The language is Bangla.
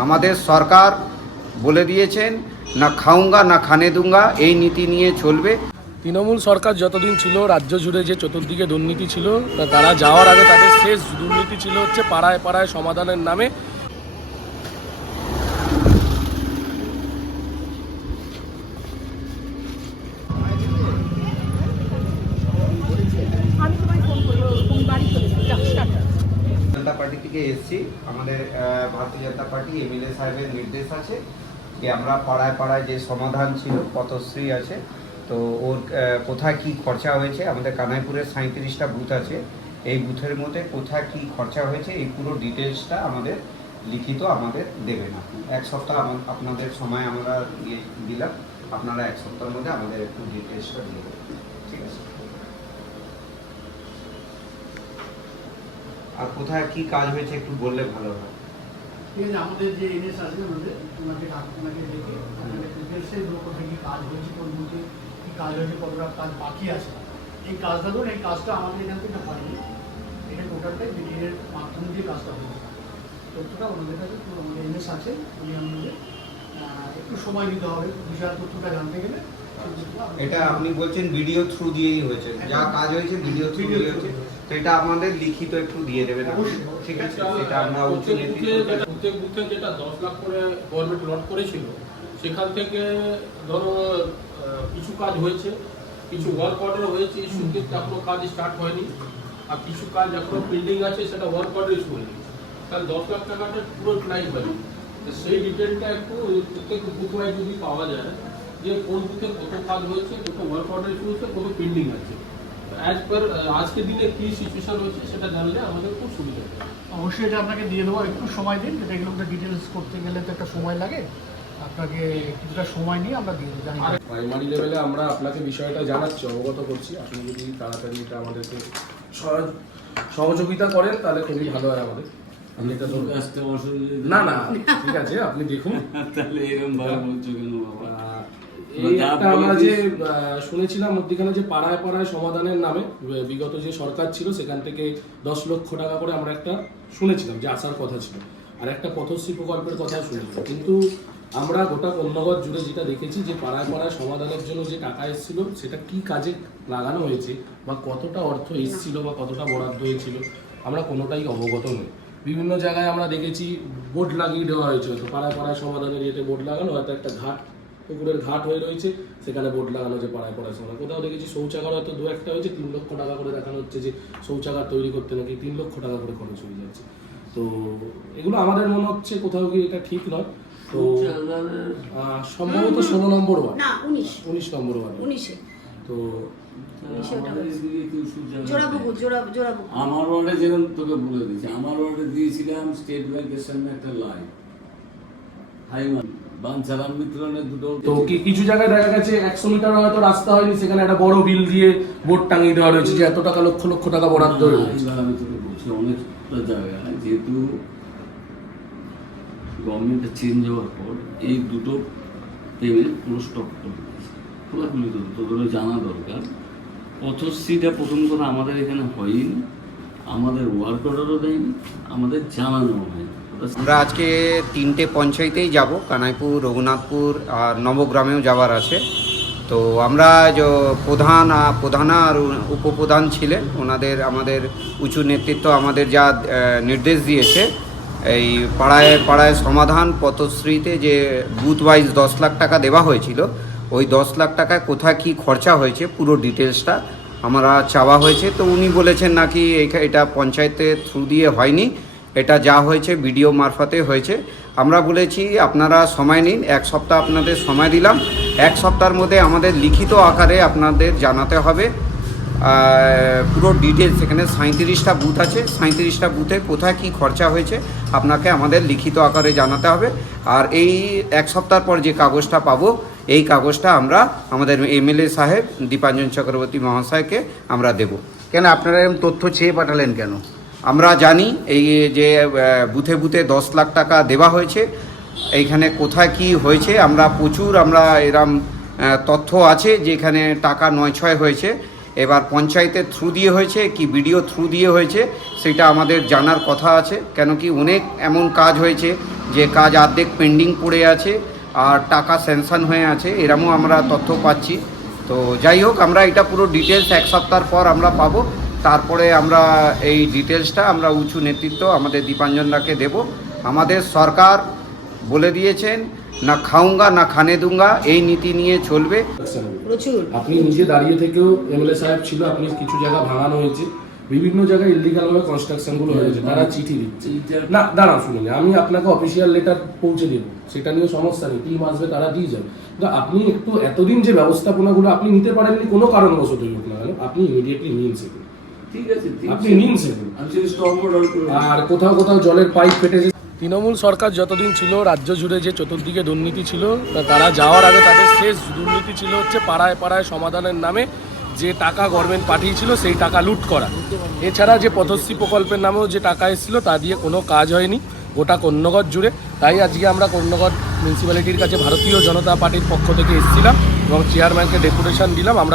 আমাদের সরকার বলে দিয়েছেন না খাউঙ্গা না খানে দুঙ্গা, এই নীতি নিয়ে চলবে। তৃণমূল সরকার যতদিন ছিল রাজ্য জুড়ে যে চতুর্দিকে দুর্নীতি ছিল, তারা যাওয়ার আগে তাদের শেষ দুর্নীতি ছিল হচ্ছে পাড়ায় পাড়ায় সমাধানের নামে। জনতা পার্টি থেকে এসেছি, আমাদের ভারতীয় জনতা পার্টি এমএলএ সাহেবের নির্দেশ আছে যে আমরা পাড়ায় পাড়ায় যে সমাধান ছিল পথশ্রী আছে, তো ওর কোথায় কি খরচা হয়েছে, আমাদের কানাইপুরের 37টা বুথ আছে, এই বুথের মধ্যে কোথায় কি খরচা হয়েছে এই পুরো ডিটেলসটা আমাদের লিখিত আমাদের দেবেন। আপনি এক সপ্তাহ আপনাদের সময় আমরা দিলাম, আপনারা এক সপ্তাহের মধ্যে আমাদের একটু ডিটেলসটা দিয়ে দেবেন, ঠিক আছে? আর কোথায় কি কাজ হয়েছে একটু বললে ভালো হয়। ঠিক আছে, আমাদের যে এনএস আছে ওনাকে দেখে ডিটেলসের কোথায় কি কাজ হয়েছে, কোন বুথে কি কাজ হয়েছে, কতটা কাজ বাকি আছে, এই কাজটা ধরুন এই কাজটা আমাদের এখান থেকে হয়নি, এটা টোটালটাই মিটিংয়ের মাধ্যম দিয়ে কাজটা হয়েছে। তথ্যটা ওনাদের কাছে আমাদের এনএস আছে, উনি আমাদের একটু সময় দিতে হবে বিষয় তথ্যটা জানতে গেলে। এটা আপনি বলছেন ভিডিও থ্রু দিয়েই হয়েছে, যা কাজ হয়েছে ভিডিও থ্রু দিয়ে হয়েছে, তো এটা আমাদের লিখিত একটু দিয়ে দেবেন, ঠিক আছে? এটা আমরা প্রত্যেক বুথে যেটা 10 লাখ করে গভর্নমেন্ট লট করেছিল, সেখান থেকে ধরো কিছু কাজ হয়েছে, কিছু ওয়ার্ক অর্ডার হয়েছে, ইস্যুতে এখনো কাজ স্টার্ট হয়নি, আর কিছু কাজ এখনো পেন্ডিং আছে, সেটা ওয়ার্ক অর্ডার ইস্যু হয়নি। তাহলে 10 লাখ টাকাটা পুরো ক্লাইম পাবে, সেই ডিটেলটা একটু প্রত্যেক বুথ ওয়াইজ যদি পাওয়া যায় যে কোন বুথে কত কাজ হয়েছে, কত ওয়ার্ক অর্ডার ইস্যু হয়েছে, কত পেন্ডিং আছে, অ্যাজ পার আজকের দিনে কী সিচুয়েশন হয়েছে সেটা জানলে আমাদের খুব সুবিধা হবে। অবশ্যই এটা আপনাকে দিয়ে দেবো, একটু সময় দিন, যেটা এগুলো ডিটেলস করতে গেলে তো একটা সময় লাগে, আপনাকে কিছুটা সময় নিয়ে আমরা দিয়ে দেবো। প্রাইমারি লেভেলে আমরা আপনাকে বিষয়টা জানাচ্ছি, অবগত করছি। আপনি যদি তাড়াতাড়ি এটা আমাদেরকে সহযোগিতা করেন তাহলে খুবই ভালো হয় আমাদের। না না ঠিক আছে, আপনি দেখুন। তাহলে এরকম ভাবে বলছো কেন বাবা? আমরা যে শুনেছিলাম মধ্যখানে যে পাড়ায় পাড়ায় সমাধানের নামে বিগত যে সরকার ছিল সেখান থেকে 10 লক্ষ টাকা করে আমরা একটা শুনেছিলাম যে আসার কথা ছিল, আর একটা পথশ্রী প্রকল্পের কথাও শুনেছিলাম, কিন্তু আমরা গোটা কন্যগর জুড়ে যেটা দেখেছি যে পাড়ায় পাড়ায় সমাধানের জন্য যে টাকা এসেছিল সেটা কি কাজে লাগানো হয়েছে বা কতটা অর্থ এসেছিল বা কতটা বরাদ্দ হয়েছিল আমরা কোনোটাই অবগত নই। বিভিন্ন জায়গায় আমরা দেখেছি বোর্ড লাগিয়ে দেওয়া হয়েছে, হয়তো পাড়ায় পাড়ায় সমাধানের ইয়েতে বোর্ড লাগানো, হয়তো একটা ঘাট পুকুরের ঘাট হয়ে রয়েছে সেখানে বোর্ড লাগানো যে পাড়ায় পাড়ায় সমাধান। কোথাও দেখেছি শৌচাগার হয়তো 2-1টা হয়েছে, 3 লক্ষ টাকা করে দেখানো হচ্ছে যে শৌচাগার তৈরি করতে নাকি 3 লক্ষ টাকা করে খরচ হয়ে যাচ্ছে। তো এগুলো আমাদের মনে হচ্ছে কোথাও গিয়ে এটা ঠিক নয়। তো সম্ভবত 16 নম্বর ওয়ার্ড, না 19 নম্বর ওয়ার্ড, 19-এ। তো আমার ওয়ার্ডে যেরকম তোকে বলে দিয়েছি, আমার ওয়ার্ডে দিয়েছিলাম স্টেট ব্যাংকের সামনে একটা লাইন, হাইমান বাঞ্ছারাম মিত্রনের দুটো। তো কিছু জায়গায় দেখা গেছে 100 মিটার হয়তো রাস্তা হয়নি, সেখানে একটা বড় বিল দিয়ে বোর্ড টাঙিয়ে দেওয়া রয়েছে যে এত টাকা লক্ষ লক্ষ টাকা বরাদ্দ রয়েছে। আমি তোকে বলছি অনেকটা জায়গায় যেহেতু গভর্নমেন্টটা চেঞ্জ হওয়ার পর এই দুটো পেমেন্ট পুরো স্টপ করে দিয়েছে, খোলাখুলি তোদের জানা দরকার। পথশ্রীটা প্রথম কথা আমাদের এখানে হয়নি, আমাদের ওয়ার্ক অর্ডারও দেয়নি, আমাদের জানানো হয়নি। আমরা আজকে 3টে পঞ্চায়েতেই যাব, কানাইপুর, রঘুনাথপুর আর নবগ্রামেও যাওয়ার আছে। তো আমরা যে প্রধান আর উপপ্রধান ছিলেন ওনাদের, আমাদের উঁচু নেতৃত্ব আমাদের যা নির্দেশ দিয়েছে, এই পাড়ায় পাড়ায় সমাধান পথশ্রীতে যে বুথ ওয়াইজ 10 লাখ টাকা দেওয়া হয়েছিল, ওই 10 লাখ টাকায় কোথায় কী খরচা হয়েছে পুরো ডিটেলসটা আমরা চাওয়া হয়েছে। তো উনি বলেছেন নাকি এটা পঞ্চায়েতের থ্রু দিয়ে হয়নি, এটা যা হয়েছে বিডিও মারফতে হয়েছে। আমরা বলেছি আপনারা সময় নিন, 1 সপ্তাহ আপনাদের সময় দিলাম, 1 সপ্তাহের মধ্যে আমাদের লিখিত আকারে আপনাদের জানাতে হবে পুরো ডিটেলস। এখানে 37টা বুথ আছে, 37টা বুথে কোথায় কী খরচা হয়েছে আপনাকে আমাদের লিখিত আকারে জানাতে হবে। আর এই 1 সপ্তাহ পর যে কাগজটা পাবো, এই কাগজটা আমরা আমাদের এমএলএ সাহেব দীপাঞ্জন চক্রবর্তী মহাশয়কে আমরা দেব। কেন আপনারা এরকম তথ্য চেয়ে পাঠালেন কেন? আমরা জানি এই যে বুথে বুথে 10 লাখ টাকা দেওয়া হয়েছে, এইখানে কোথায় কি হয়েছে আমরা এরম তথ্য আছে যে এখানে টাকা 9-6 হয়েছে। এবার পঞ্চায়েতের থ্রু দিয়ে হয়েছে কি বিডিও থ্রু দিয়ে হয়েছে সেটা আমাদের জানার কথা আছে, কেন কি অনেক এমন কাজ হয়েছে যে কাজ অর্ধেক পেন্ডিং পড়ে আছে আর টাকা স্যাংশন হয়ে আছে, এরমও আমরা তথ্য পাচ্ছি। তো যাই হোক, আমরা এটা পুরো ডিটেলস 1 সপ্তাহ পর আমরা পাবো। তারপরে আমরা এই ডিটেলসটা আমরা উঁচু নেতৃত্ব আমাদের দীপাঞ্জনদাকে দেব। আমাদের সরকার বলে দিয়েছেন, না খাউঙ্গা না খানে দুঙ্গা, এই নীতি নিয়ে চলবে। প্রচুর আপনি নিজে দাঁড়িয়ে থেকেও এমএলএ সাহেব ছিল, আপনি কিছু জায়গা ভাঙানো হয়েছে, বিভিন্ন জায়গায় ইলিগাল ভাবে কনস্ট্রাকশন গুলো হয়েছে, তারা চিঠি দিচ্ছে। না দাঁড়ান, শুনুন, আমি আপনাকে অফিসিয়াল লেটার পৌঁছে দেবো, সেটা নিয়ে সমস্যা নেই, টিম আসবে, তারা দিয়ে যাবে। কিন্তু আপনি একটু এতদিন যে ব্যবস্থাপনাগুলো আপনি নিতে পারেননি কোনো কারণবশত হোক না কেন, আপনি ইমিডিয়েটলি নিন সেগুলো, ঠিক আছে, আপনি নিন সেগুলো। আমি সেই স্টক অর্ডার করে আর কোথাও কোথাও জলের পাইপ ফেটেছে। তৃণমূল সরকার যতদিন ছিল, রাজ্য জুড়ে যে চতুর্দিকে দুর্নীতি ছিল, তারা যাওয়ার আগে তাদের শেষ দুর্নীতি ছিল হচ্ছে পাড়ায় পাড়ায় সমাধানের নামে যে টাকা গভর্নমেন্ট পাঠিয়েছিল সেই টাকা লুট করা। এছাড়া যে পথশ্রী প্রকল্পের নামেও যে টাকা এসেছিল তা দিয়ে কোনো কাজ হয়নি গোটা কর্ণগড় জুড়ে। তাই আজকে আমরা কর্ণগড় মিউনিসিপ্যালিটির কাছে ভারতীয় জনতা পার্টির পক্ষ থেকে এসেছিলাম এবং চেয়ারম্যানকে ডেপুটেশন দিলাম। আমরা